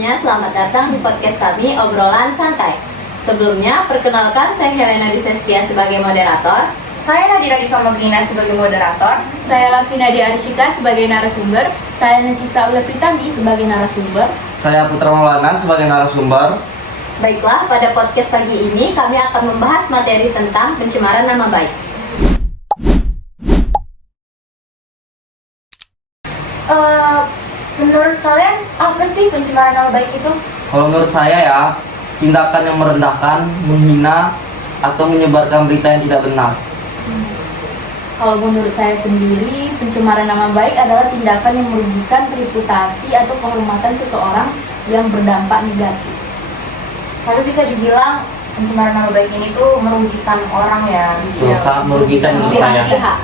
semuanya, selamat datang di podcast kami Obrolan Santai. Sebelumnya, perkenalkan saya Helena Bisestia sebagai moderator. Saya Nadira Diva Magrina sebagai moderator. Saya Lavina Diarishika sebagai narasumber. Saya Necisa Ulafritami sebagai narasumber. Saya Putra Maulana sebagai narasumber. Baiklah, pada podcast pagi ini kami akan membahas materi tentang pencemaran nama baik. Menurut kalian apa sih pencemaran nama baik itu? Kalau menurut saya ya, tindakan yang merendahkan, menghina, atau menyebarkan berita yang tidak benar. Kalau menurut saya sendiri, pencemaran nama baik adalah tindakan yang merugikan reputasi atau kehormatan seseorang yang berdampak negatif. Tapi bisa dibilang pencemaran nama baik ini tuh merugikan orang ya. Sangat merugikan menurut saya. Pihak.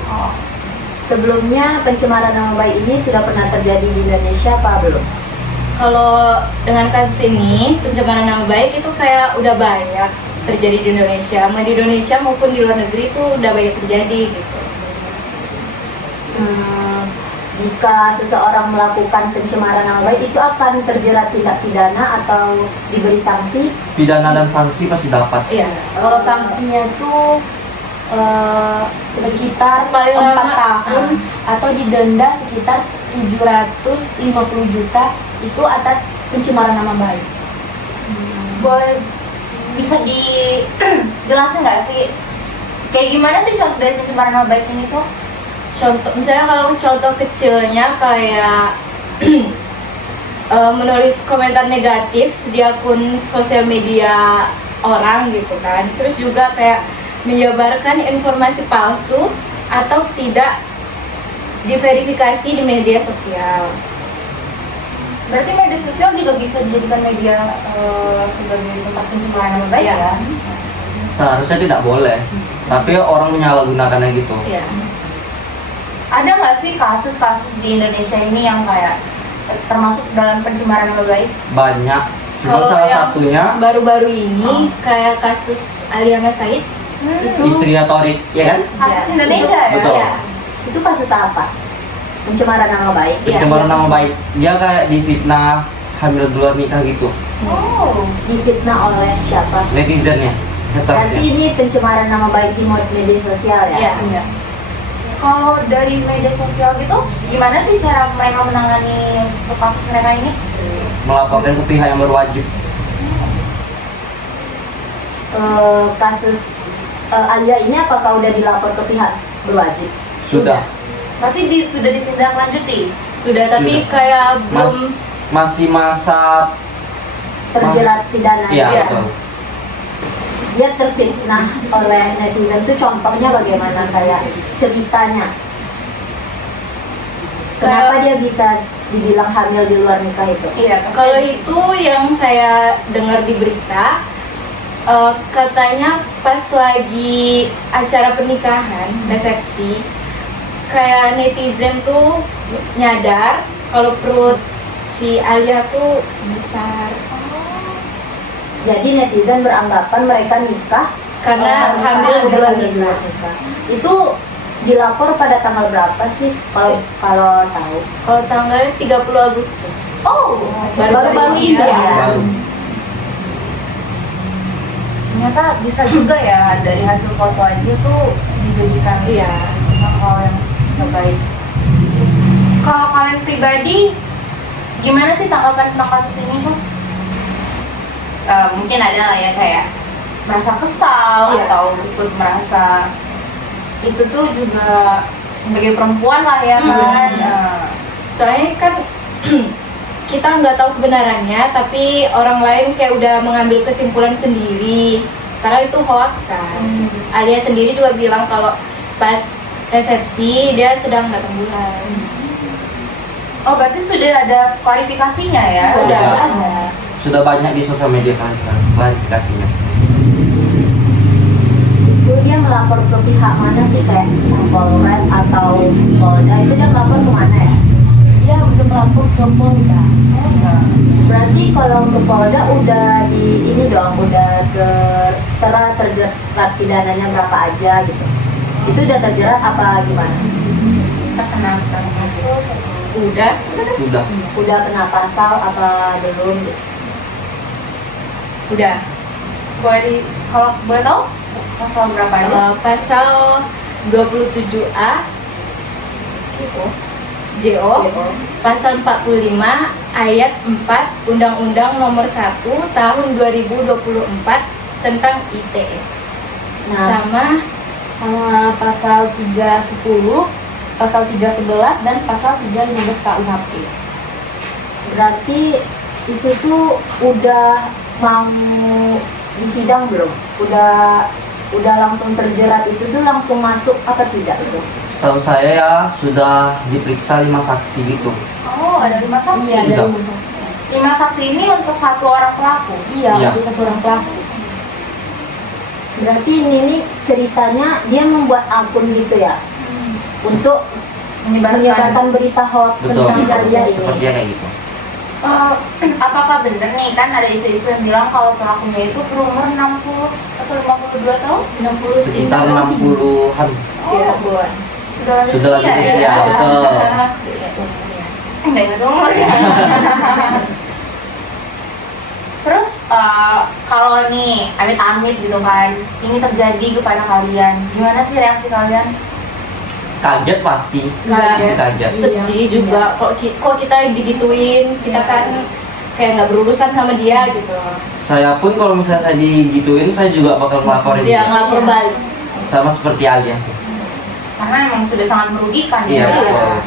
Sebelumnya, pencemaran nama baik ini sudah pernah terjadi di Indonesia apa belum? Kalau dengan kasus ini, pencemaran nama baik itu kayak udah banyak terjadi di Indonesia. Mau di Indonesia maupun di luar negeri itu udah banyak terjadi gitu. Jika seseorang melakukan pencemaran nama baik itu akan terjerat tindak pidana atau diberi sanksi? Pidana dan sanksi pasti dapat. Iya, kalau sanksinya tuh sekitar paling 4 tahun atau didenda sekitar 750 juta itu atas pencemaran nama baik. Boleh bisa dijelasin nggak sih kayak gimana sih contoh dari pencemaran nama baik ini tuh? Contoh, misalnya kalau contoh kecilnya kayak menulis komentar negatif di akun sosial media orang gitu kan, terus juga kayak menyebarkan informasi palsu atau tidak diverifikasi di media sosial. Berarti media sosial juga bisa dijadikan media sebagai tempat pencemaran nama baik ya? Bisa. Seharusnya tidak boleh, tapi orang menyalahgunakannya gitu. Iya. Ada nggak sih kasus-kasus di Indonesia ini yang kayak termasuk dalam pencemaran nama baik? Banyak. Cuma Kalau salah yang satunya baru-baru ini kayak kasus Aliana Said itu istrinya Torik, ya kan? Kasus Indonesia ya? Betul. Iya. Itu kasus apa? Pencemaran nama baik? Pencemaran nama baik. Dia kayak difitnah hamil di luar nikah gitu. Oh, Difitnah oleh siapa? Netizennya, Berarti hatersnya. ini pencemaran nama baik di media sosial ya? iya. Kalau dari media sosial gitu, gimana sih cara mereka menangani kasus mereka ini? Melaporkan ke pihak yang berwajib. Kasus Alia ini apakah udah dilapor ke pihak berwajib? Sudah. Berarti sudah ditindaklanjuti? sudah, tapi Sudah. kayak belum Masih masa Terjerat pidana? Iya, Iya. betul. Dia terfitnah oleh netizen itu contohnya bagaimana, kayak ceritanya? Kenapa dia bisa dibilang hamil di luar nikah itu? Iya. Kalau itu yang saya dengar di berita, katanya pas lagi acara pernikahan, resepsi, kayak netizen tuh nyadar kalau perut si Alia tuh besar Jadi netizen beranggapan mereka nikah karena hamil di luar nikah. Itu dilapor pada tanggal berapa sih? Kalau tahu? Kalau tanggal 30 Agustus. Oh, baru-baru ini ya. ya. Ternyata bisa juga ya dari hasil foto aja tuh dijadikan hal yang nggak baik. Kalau kalian pribadi, gimana sih tanggapan tentang kasus ini tuh? Mungkin ada lah ya kayak merasa kesal atau ikut merasa itu tuh juga sebagai perempuan lah ya kan. Soalnya kan kita nggak tahu kebenarannya, tapi orang lain kayak udah mengambil kesimpulan sendiri karena itu hoax kan. Alia sendiri juga bilang kalau pas resepsi dia sedang datang bulan. Oh, berarti sudah ada klarifikasinya ya? Udah Bisa. ada. Sudah banyak di sosial media klarifikasinya. Itu dia melapor ke pihak mana sih, kayak Polres atau Polda? Itu dia melapor ke mana ya? Dia udah melapor ke Polda. Berarti kalau ke Polda udah di ini dong, udah terjerat pidananya berapa aja gitu? Itu udah terjerat apa gimana? Kita kena kasus Udah. Udah. Udah kena pasal apa belum? Udah. Kalau boleh tahu pasal berapa aja? Pasal 27A JO, pasal 45 ayat 4 Undang-Undang Nomor 1 Tahun 2024 tentang ITE. Nah, Sama pasal 310, pasal 311 dan pasal 315 KUHP. berarti itu tuh udah mau disidang belum? Udah langsung terjerat itu tuh langsung masuk apa tidak itu? Setahu saya ya sudah diperiksa 5 saksi gitu. Oh, ada 5 saksi. Iya, Sudah. ada 5 saksi ini untuk 1 orang pelaku. Iya, Iya. untuk satu orang pelaku. Berarti ini nih ceritanya dia membuat akun gitu ya untuk menyebarkan berita hoax Betul. tentang Alia ini. Sepertinya kayak gitu. Apakah benar nih kan ada isu-isu yang bilang kalau pelakunya itu berumur 60 atau 52 tahun? 60 Sekitar 60-an. Oh, bulan. sudah lanjut Sudah lanjut usia usia, ya? betul. Nggak ingat umur ya. Terus kalau nih amit-amit gitu kan, ini terjadi kepada kalian, gimana sih reaksi kalian? Kaget pasti. Kaget. Kaget. Sedih juga kok kita digituin, kita kan kayak nggak berurusan sama dia gitu. Saya pun kalau misalnya saya digituin, saya juga bakal ngelaporin Dia dia. ngelapor balik. Sama seperti Alia. Karena emang sudah sangat merugikan Iya, ya. betul.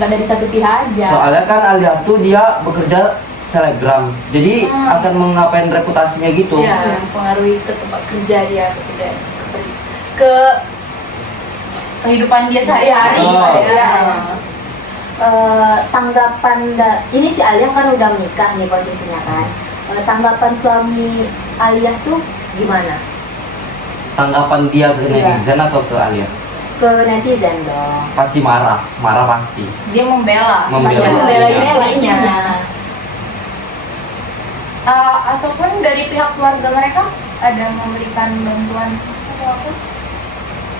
Nggak dari satu pihak aja. Soalnya kan Alia tuh dia bekerja selebgram, jadi akan mengapain reputasinya gitu. Ya, pengaruhi ke tempat kerja dia ke Kehidupan dia sehari-hari. Oh. Ya. Tanggapan ini si Alia kan udah menikah nih posisinya kan. Tanggapan suami Alia tuh gimana? Tanggapan dia ke Iya. netizen atau ke Alia? Ke netizen dong. Pasti marah pasti. Dia membela. Membela. Dia membela istrinya. istrinya. Ataupun dari pihak keluarga mereka ada memberikan bantuan atau apa?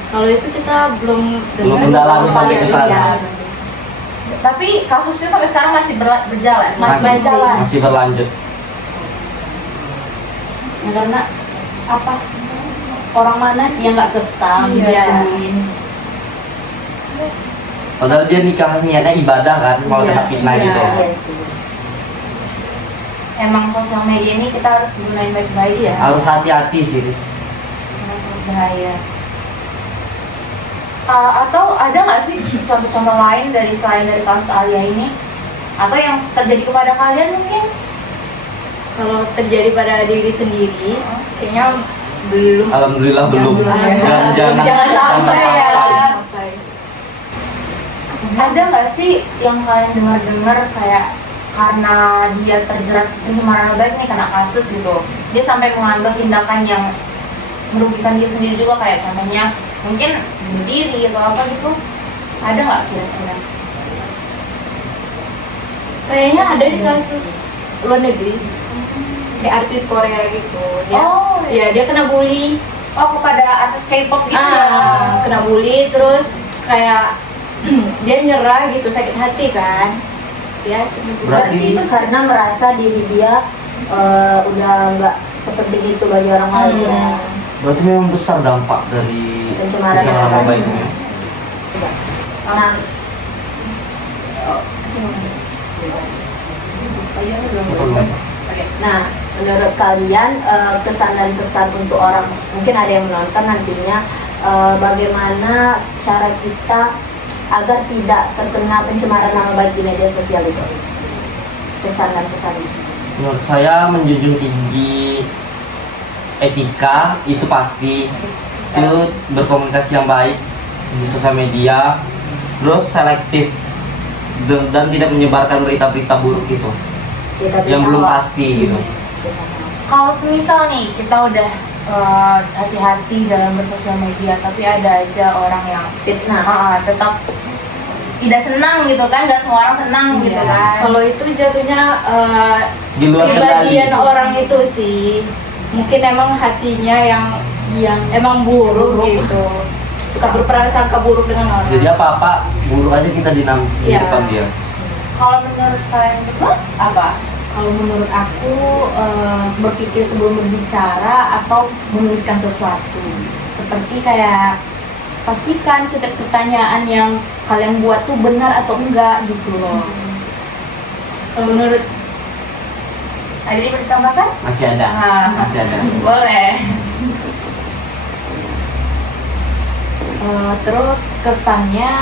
Kalau itu kita belum Belum dengar mendalami sih, sampai ke sana. iya. Tapi kasusnya sampai sekarang masih berjalan. Masih berlanjut. Ya, karena apa orang mana sih yang nggak kesal Iya. biarin. Padahal dia nikah niatnya ibadah kan, malah Iya, kena fitnah iya. gitu. Iya sih. Emang sosial media ini kita harus gunain baik-baik ya. Harus hati-hati sih. Karena sangat bahaya. Atau ada nggak sih contoh-contoh lain selain dari kasus Alia ini? Atau yang terjadi kepada kalian mungkin? Kalau terjadi pada diri sendiri, kayaknya belum. Alhamdulillah belum. Jangan sampai ya. Ada nggak sih yang kalian dengar-dengar kayak karena dia terjerat pencemaran nama baik nih kena kasus gitu, dia sampai mengambil tindakan yang merugikan dia sendiri juga, kayak contohnya mungkin bunuh diri atau apa gitu, ada nggak kira-kira? Kayaknya ada di kasus luar negeri, kayak artis Korea gitu. Dia kena bully. Oh, kepada artis K-pop gitu ya? Kena bully terus kayak dia nyerah gitu, sakit hati kan. Ya, Berarti itu karena merasa diri dia udah nggak sepenting itu bagi orang lain ya. Berarti memang besar dampak dari Pencemaran nama nama baik. baiknya. Nah, nah, menurut kalian kesan dan pesan untuk orang, mungkin ada yang menonton nantinya, bagaimana cara kita agar tidak terkena pencemaran nama baik di media sosial itu? Pesan dan pesan. Menurut saya menjunjung tinggi etika itu pasti, itu berkomunikasi yang baik di sosial media, terus selektif dan tidak menyebarkan berita-berita buruk gitu yang belum pasti gitu. Kalau semisal nih kita udah hati-hati dalam bersosial media, tapi ada aja orang yang Fitnah. tetap tidak senang gitu kan, nggak semua orang senang gitu kan. Kalau itu jatuhnya Di luar kendali. pribadian orang itu sih, mungkin emang hatinya yang emang buruk gitu, suka berprasangka buruk dengan orang. Jadi apa-apa buruk aja kita di Iya. depan dia. Kalau menurut kalian berdua apa? Kalau menurut aku berpikir sebelum berbicara atau menuliskan sesuatu. Seperti kayak pastikan setiap pertanyaan yang kalian buat tuh benar atau enggak gitu loh. Kalau menurut Ada yang ditambahkan? Masih ada. Masih ada. Boleh. terus kesannya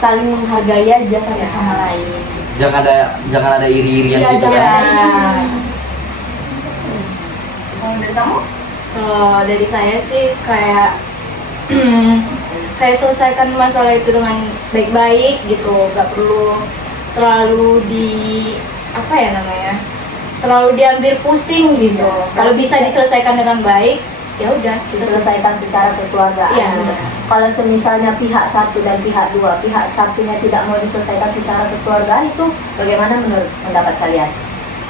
saling menghargai aja satu sama lain. Jangan ada iri-irian Iya, gitu jangan. kan. Kalau dari kamu? Kalau dari saya sih kayak kayak selesaikan masalah itu dengan baik-baik gitu, nggak perlu terlalu apa ya namanya, terlalu diambil pusing gitu. Kalau bisa diselesaikan dengan baik, ya udah Diselesaikan secara kekeluargaan. Iya. Kalau semisalnya pihak satu dan pihak dua, pihak satunya tidak mau diselesaikan secara kekeluargaan, itu bagaimana menurut pendapat kalian?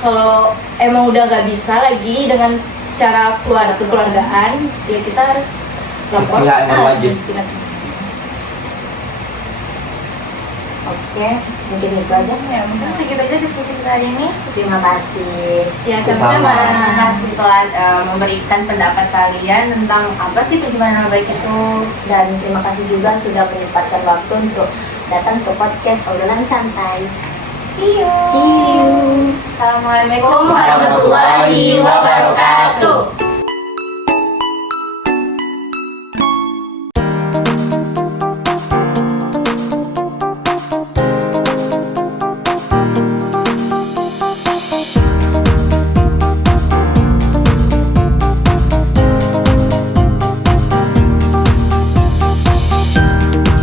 Kalau emang udah nggak bisa lagi dengan cara kekeluargaan, ya kita harus lapor. Pihak yang berwajib. Oke, mungkin itu aja. Ya, mungkin segitu aja diskusi kita hari ini. Terima kasih. Ya, Sama-sama. sama-sama. Terima kasih telah memberikan pendapat kalian tentang apa sih pencemaran nama baik itu. Dan terima kasih juga sudah menyempatkan waktu untuk datang ke podcast Obrolan Santai. See you. See you. Assalamualaikum warahmatullahi wabarakatuh.